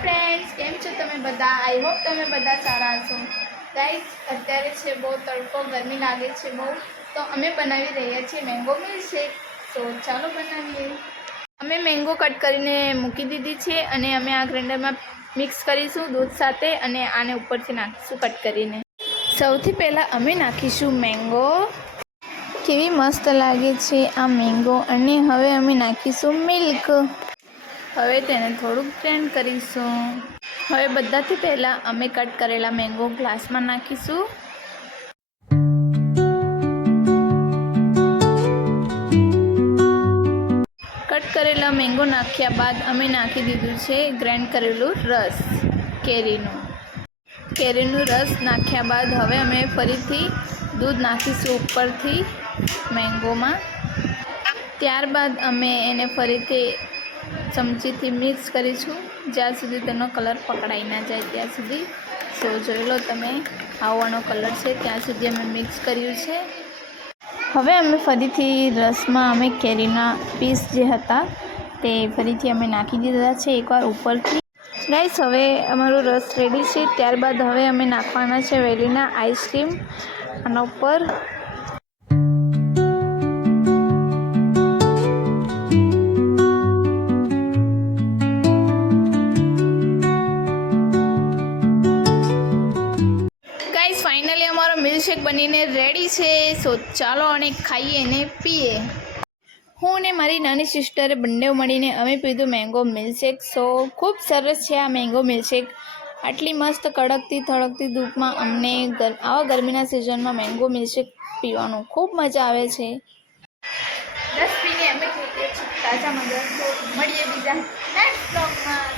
Friends came छो तमे बधा। आई होप तमे बधा सारा छो। गाइस अत्यारे छे बहु तड़को, गर्मी लागे छे बहु, तो अमे बनावी रह्या छे मैंगो मिल्कशेक। तो चालो बनावीए। अमे मैंगो कट करीने मूकी दीधी छे अने अमे आ ग्राइंडर में मिक्स करीशुं दूध साथे अने आने उपरथी नाखीशुं कट करीने। सौथी पहेला अमे नाखीशुं मैंगो। केवी मस्त लागे छे आ मैंगो। अने हवे अमे नाखीशुं मिल्क। हवे तेने थोड़ुंक ग्राइंड करीशुं। हवे बधाथी पहेला अमे कट करेला मैंगो ग्लास में नाखीशुं। कट करेला मैंगो नाख्या बाद अमे नाखी दीधुं छे ग्राइंड करेलुं रस केरीनुं रस नाख्या बाद हवे अमे फरीथी दूध नाखीशुं उपरथी मैंगो में। त्यारबाद अमे एने फरीथी चमचीथी मिक्स करीशुं ज्यां सुधी तेनो कलर पकड़ाई ना जाए त्यां सुधी। सो जोई लो तमे आवनो कलर छे त्यां सुधी अमे मिक्स कर्युं छे। हवे अमे फरीथी रसमां अमे केरीना पीस जे हता ते फरीथी अमे नाखी दीधा छे एकवार उपरथी। गाइस हवे अमारो रस रेडी छे। त्यारबाद हवे अमे नाखवाना छे वेलीना आइसक्रीम आना उपर। फाइनली अमारो मिल्कशेक बनीने रेडी छे। सो चालो अने खाईए ने पीए। हूँ ने मारी नानी सिस्टरे बंने मळीने अमे पीधुं मैंगो मिल्कशेक। सो खूब सरस छे आ मैंगो मिल्कशेक। आटली मस्त कड़कती थड़कती धूप में अमने आवा गर्मीना सीजन में मैंगो मिल्कशेक पीवानुं खूब मजा आवे छे। रस पीने अमे थई गया छे ताजा मजा। तो मळीए बीजा नेक्स्ट व्लॉग में।